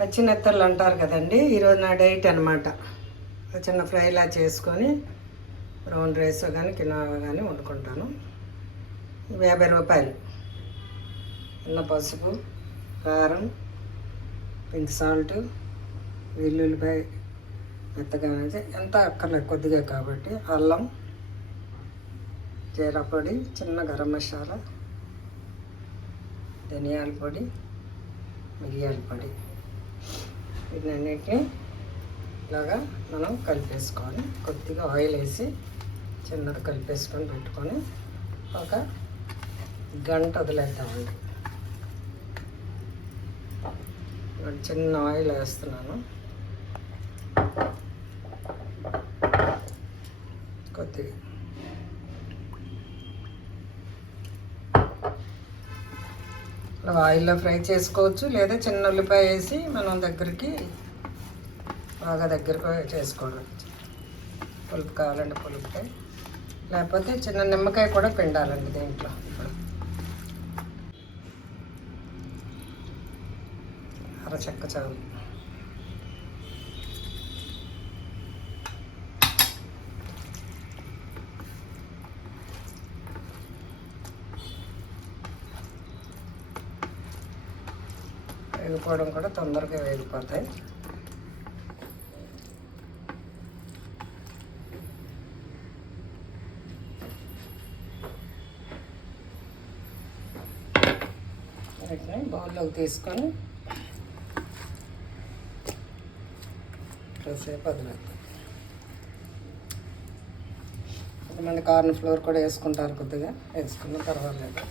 పచ్చినెత్తళ్ళు అంటారు కదండి. ఈరోజు నా డైట్ అనమాట. చిన్న ఫ్రైలా చేసుకొని బ్రౌన్ రైస్ కానీ కినోవా కానీ వండుకుంటాను. 50 రూపాయలు. చిన్న పసుపు, కారం, పింక్ సాల్ట్, వెల్లుల్లిపాయ మెత్తగా అనేది ఎంత అక్కర్లేదు కొద్దిగా కాబట్టి, అల్లం, జీరా పొడి, చిన్న గరం మసాలా, ధనియాల పొడి, మిరియాల పొడి, వీటన్నిటిని ఇలాగా మనం కలిపేసుకోవాలి. కొద్దిగా ఆయిల్ వేసి చిన్నది కలిపేసుకొని పెట్టుకొని ఒక గంట వదిలేద్దామండి. చిన్న ఆయిల్ వేస్తున్నాను. కొద్దిగా ఆయిల్లో ఫ్రై చేసుకోవచ్చు, లేదా చిన్న ఉల్లిపాయ వేసి మనం దగ్గరికి బాగా దగ్గరకు చేసుకోవడం. పులుపు కావాలండి పులుపుకాయ, లేకపోతే చిన్న నిమ్మకాయ కూడా పిండాలండి దీంట్లో. ఇప్పుడు అరచెక్క చాలు. వేగిపోవడం కూడా తొందరగా వేగిపోతాయి. వీటిని బౌల్లోకి తీసుకొని కాసేపు వదిలేద్దాం. కొంతమంది కార్న్ ఫ్లోర్ కూడా వేసుకుంటారు, కొద్దిగా వేసుకున్న పర్వాలేదు.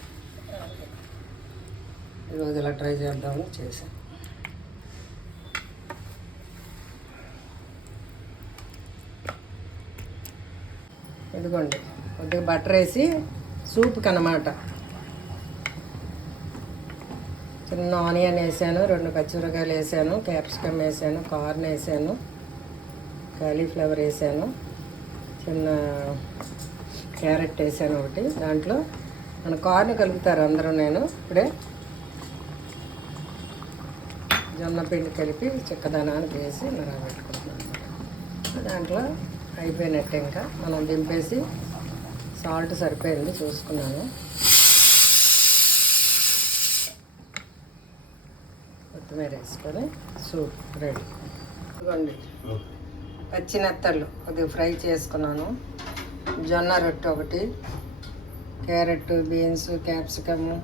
ఈరోజు ఇలా ట్రై చేద్దామని చేశాను. ఇదిగోండి, కొద్దిగా బటర్ వేసి సూప్కి అన్నమాట. చిన్న ఆనియన్ వేసాను, 2 పచ్చిమిరకాయలు వేసాను, క్యాప్సికమ్ వేసాను, కార్న్ వేసాను, కాలీఫ్లవర్ వేసాను, చిన్న క్యారెట్ వేసాను ఒకటి. దాంట్లో మన కార్న్ కలుపుతారు అందరూ. నేను ఇప్పుడే జొన్న పిండి కలిపి చిక్కదనానికి వేసి పెట్టుకుంటున్నాను అనమాట. దాంట్లో అయిపోయినట్టే, ఇంకా మనం దింపేసి సాల్ట్ సరిపోయింది చూసుకున్నాను. కొత్తిమీర వేసుకొని సూప్ రెడీ. ఇదిగోండి పచ్చినెత్తళ్ళు కొద్దిగా ఫ్రై చేసుకున్నాను. జొన్న రొట్టె ఒకటి, క్యారెట్, బీన్స్, క్యాప్సికము,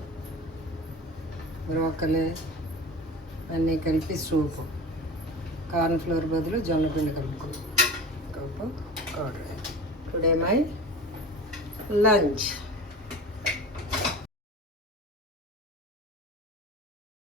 బ్రోకలీ అన్నీ కలిపి సూపు. కార్న్ ఫ్లోర్ బదులు జొన్న పిండి కలుపుకో cup curd. Today my lunch.